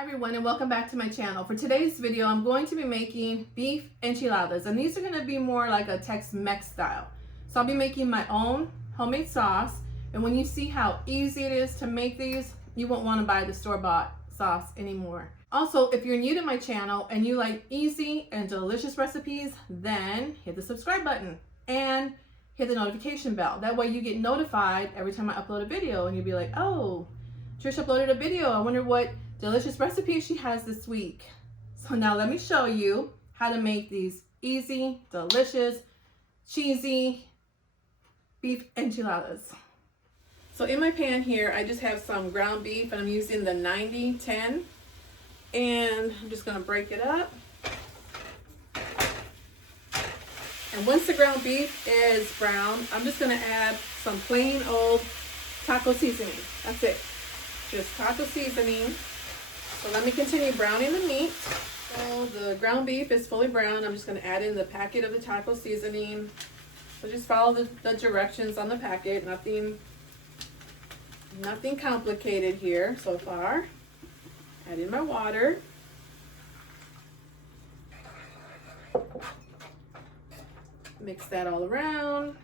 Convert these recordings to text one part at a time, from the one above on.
Hi everyone, and welcome back to my channel. For today's video, I'm going to be making beef enchiladas, and these are going to be more like a Tex-Mex style. So I'll be making my own homemade sauce, and when you see how easy it is to make these, you won't want to buy the store-bought sauce anymore. Also, if you're new to my channel and you like easy and delicious recipes, then hit the subscribe button and hit the notification bell. That way you get notified every time I upload a video, and you'll be like, oh, Trish uploaded a video. I wonder what delicious recipe she has this week. So now let me show you how to make these easy, delicious, cheesy beef enchiladas. So in my pan here, I just have some ground beef, and I'm using the 90-10, and I'm just gonna break it up. And once the ground beef is brown, I'm just gonna add some plain old taco seasoning. That's it, just taco seasoning. So let me continue browning the meat. So the ground beef is fully brown. I'm just going to add in the packet of the taco seasoning. So just follow the directions on the packet. Nothing complicated here so far. Add in my water. Mix that all around.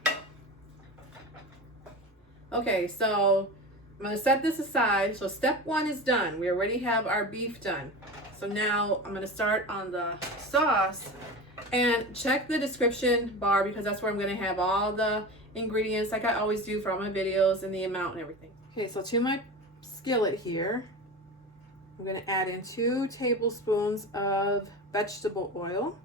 Okay, so I'm going to set this aside. So step one is done. We already have our beef done. So now I'm going to start on the sauce, and check the description bar because that's where I'm going to have all the ingredients like I always do for all my videos and the amount and everything. Okay, so to my skillet here, I'm going to add in 2 tablespoons of vegetable oil.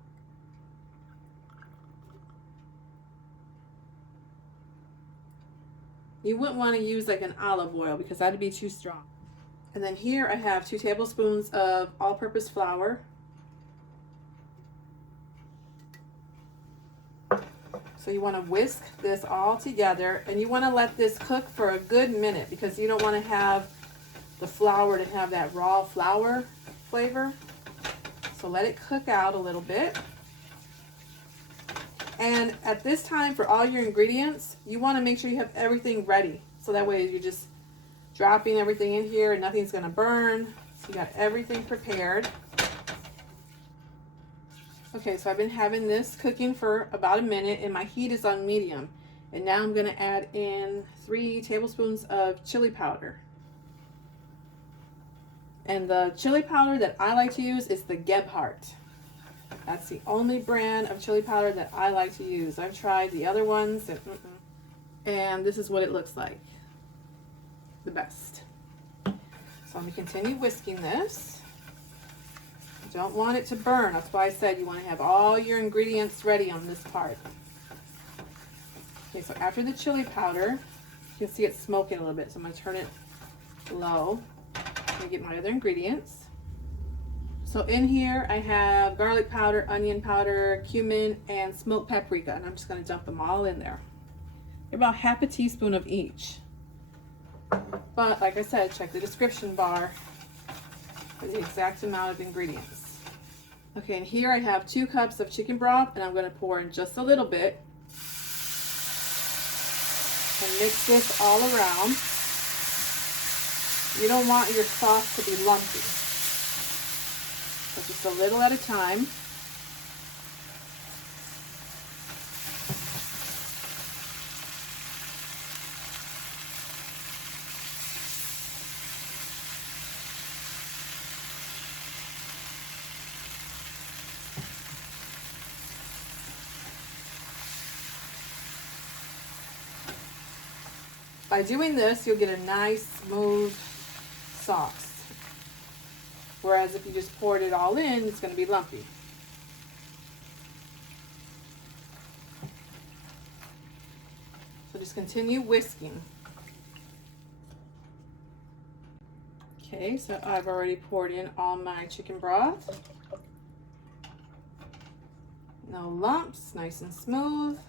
You wouldn't want to use like an olive oil because that'd be too strong. And then here I have 2 tablespoons of all-purpose flour. So you want to whisk this all together, and you want to let this cook for a good minute because you don't want to have the flour to have that raw flour flavor. So let it cook out a little bit. And at this time, for all your ingredients, you want to make sure you have everything ready. So that way you're just dropping everything in here and nothing's going to burn. So you got everything prepared. Okay, so I've been having this cooking for about a minute, and my heat is on medium. And now I'm going to add in 3 tablespoons of chili powder. And the chili powder that I like to use is the Gebhardt. That's the only brand of chili powder that I like to use. I've tried the other ones, and this is what it looks like. The best. So I'm going to continue whisking this. You don't want it to burn. That's why I said you want to have all your ingredients ready on this part. Okay, so after the chili powder, you can see it smoking a little bit. So I'm going to turn it low. I'm going to get my other ingredients. So in here I have garlic powder, onion powder, cumin, and smoked paprika, and I'm just going to dump them all in there. About half a teaspoon of each. But like I said, check the description bar for the exact amount of ingredients. Okay, and here I have 2 cups of chicken broth, and I'm going to pour in just a little bit and mix this all around. You don't want your sauce to be lumpy. So just a little at a time. By doing this, you'll get a nice, smooth sauce. Whereas if you just poured it all in, it's going to be lumpy. So just continue whisking. Okay, so I've already poured in all my chicken broth. No lumps, nice and smooth.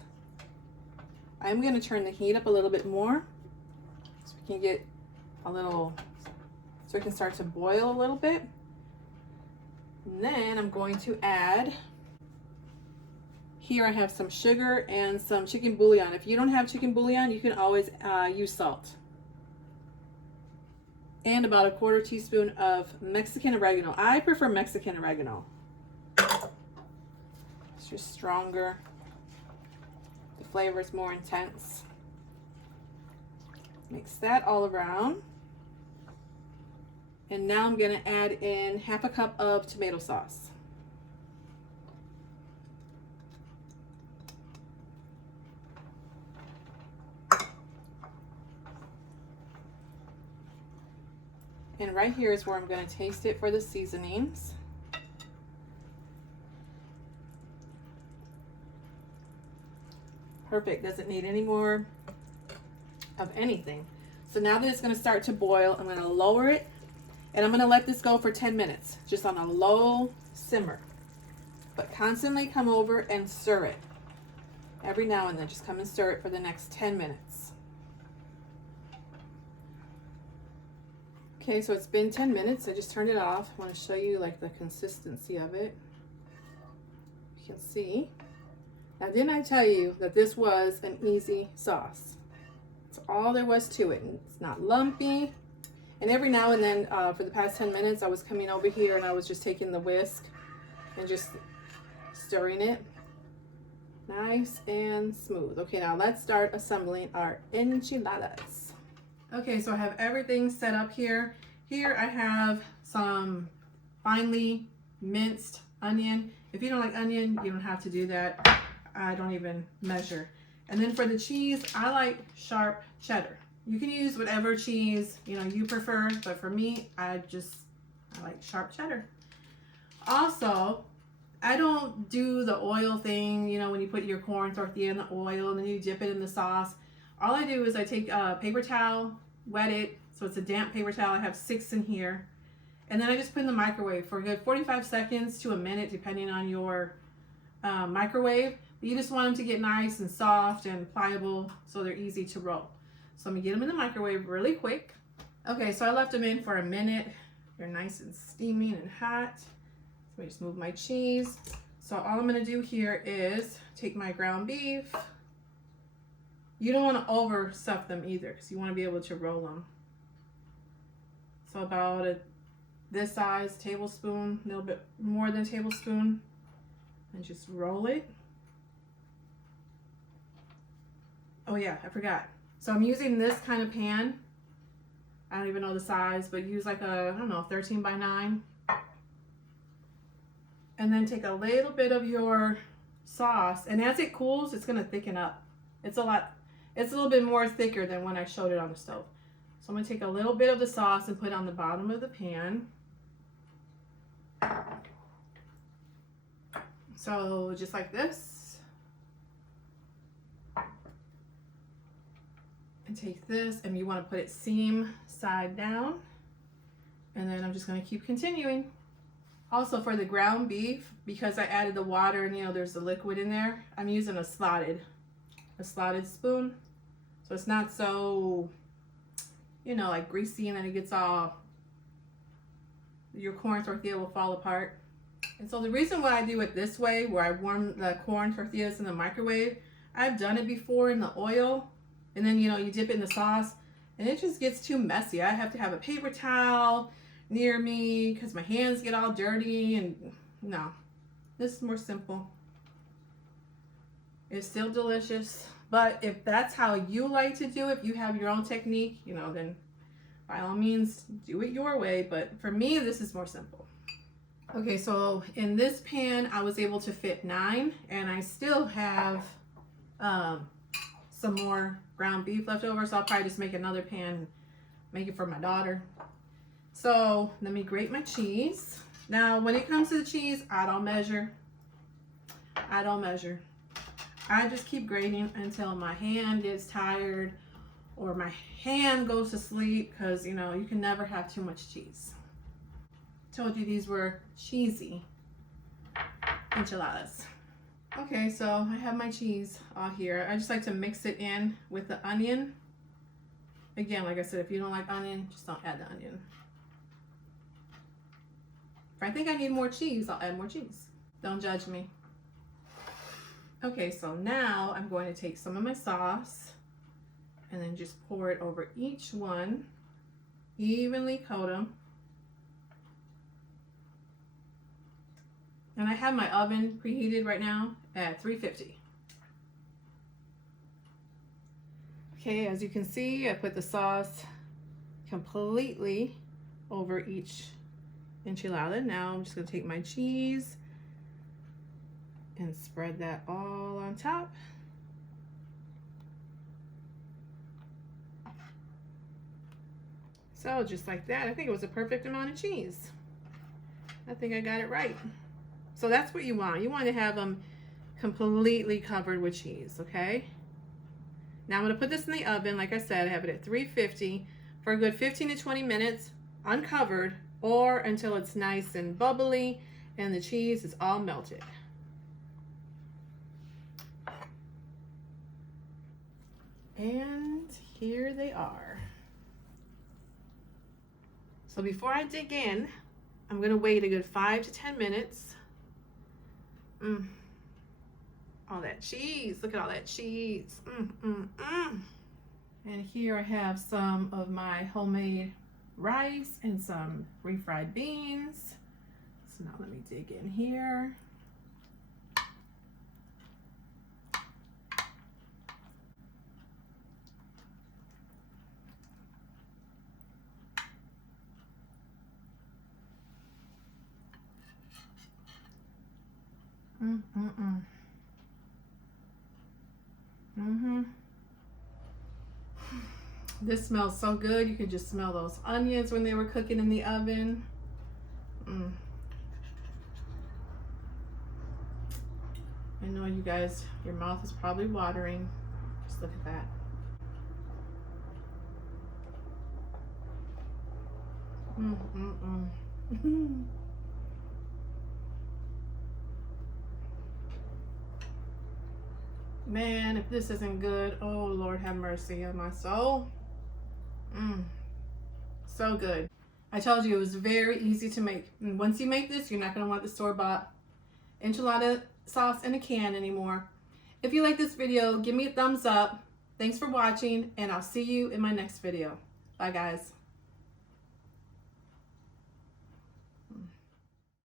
I'm going to turn the heat up a little bit more so we can get a little, so it can start to boil a little bit. And then I'm going to add, here I have some sugar and some chicken bouillon. If you don't have chicken bouillon, you can always use salt. and about a 1/4 teaspoon of Mexican oregano. I prefer Mexican oregano. It's just stronger. The flavor is more intense. Mix that all around. And now I'm gonna add in 1/2 cup of tomato sauce. And right here is where I'm going to taste it for the seasonings. Perfect, doesn't need any more of anything. So now that it's going to start to boil, I'm going to lower it and I'm going to let this go for 10 minutes, just on a low simmer. But constantly come over and stir it. Every now and then, just come and stir it for the next 10 minutes. Okay, so it's been 10 minutes. I just turned it off. I want to show you like the consistency of it. You can see. Now, didn't I tell you that this was an easy sauce? That's all there was to it. It's not lumpy. And every now and then, for the past 10 minutes, I was coming over here and I was just taking the whisk and just stirring it. Nice and smooth. Okay, now let's start assembling our enchiladas. Okay, so I have everything set up here. Here I have some finely minced onion. If you don't like onion, you don't have to do that. I don't even measure. And then for the cheese, I like sharp cheddar. You can use whatever cheese you prefer, but for me, I like sharp cheddar. Also, I don't do the oil thing, when you put your corn tortilla in the oil and then you dip it in the sauce. All I do is I take a paper towel, wet it, so it's a damp paper towel. I have 6 in here. And then I just put in the microwave for a good 45 seconds to a minute, depending on your microwave. But you just want them to get nice and soft and pliable so they're easy to roll. So I'm gonna get them in the microwave really quick. Okay, so I left them in for a minute. They're nice and steaming and hot. So I just move my cheese. So all I'm gonna do here is take my ground beef. You don't want to overstuff them either, because you want to be able to roll them. So about this size tablespoon, a little bit more than a tablespoon, and just roll it. Oh yeah, I forgot. So I'm using this kind of pan. I don't even know the size, but use like a, I don't know, 13 by 9. And then take a little bit of your sauce, and as it cools, it's gonna thicken up. It's a little bit more thicker than when I showed it on the stove. So I'm gonna take a little bit of the sauce and put it on the bottom of the pan. So just like this. And take this, and you want to put it seam side down. And then I'm just gonna keep continuing. Also for the ground beef, because I added the water and there's the liquid in there, I'm using a slotted spoon. So it's not so, like greasy and then it gets all, your corn tortilla will fall apart. And so the reason why I do it this way, where I warm the corn tortillas in the microwave, I've done it before in the oil, and then you dip it in the sauce, and it just gets too messy. I have to have a paper towel near me because my hands get all dirty, and no, this is more simple. It's still delicious, but if that's how you like to do it, if you have your own technique, then by all means do it your way, but for me this is more simple. Okay, so in this pan I was able to fit 9, and I still have some more ground beef left over, so I'll probably just make another pan, make it for my daughter. So let me grate my cheese. Now when it comes to the cheese, I don't measure. I just keep grating until my hand gets tired or my hand goes to sleep, because you can never have too much cheese. Told you these were cheesy enchiladas. Okay, so I have my cheese all here. I just like to mix it in with the onion. Again, like I said, if you don't like onion, just don't add the onion. If I think I need more cheese, I'll add more cheese. Don't judge me. Okay, so now I'm going to take some of my sauce and then just pour it over each evenly coat them. And I have my oven preheated right now at 350. Okay, as you can see, I put the sauce completely over each enchilada. Now I'm just going to take my cheese and spread that all on top. So just like that, I think it was a perfect amount of cheese. I think I got it right. So that's what you want. You want to have them completely covered with cheese, okay? Now I'm going to put this in the oven. Like I said, I have it at 350 for a good 15 to 20 minutes, uncovered, or until it's nice and bubbly and the cheese is all melted. And here they are. So before I dig in, I'm going to wait a good 5 to 10 minutes. All that cheese. Look at all that cheese. And here I have some of my homemade rice and some refried beans. So now let me dig in here. This smells so good. You could just smell those onions when they were cooking in the oven. I know you guys, your mouth is probably watering. Just look at that. Man, if this isn't good, oh Lord have mercy on my soul. So good. I told you it was very easy to make. And once you make this, you're not going to want the store-bought enchilada sauce in a can anymore. If you like this video, give me a thumbs up. Thanks for watching, and I'll see you in my next video. Bye, guys.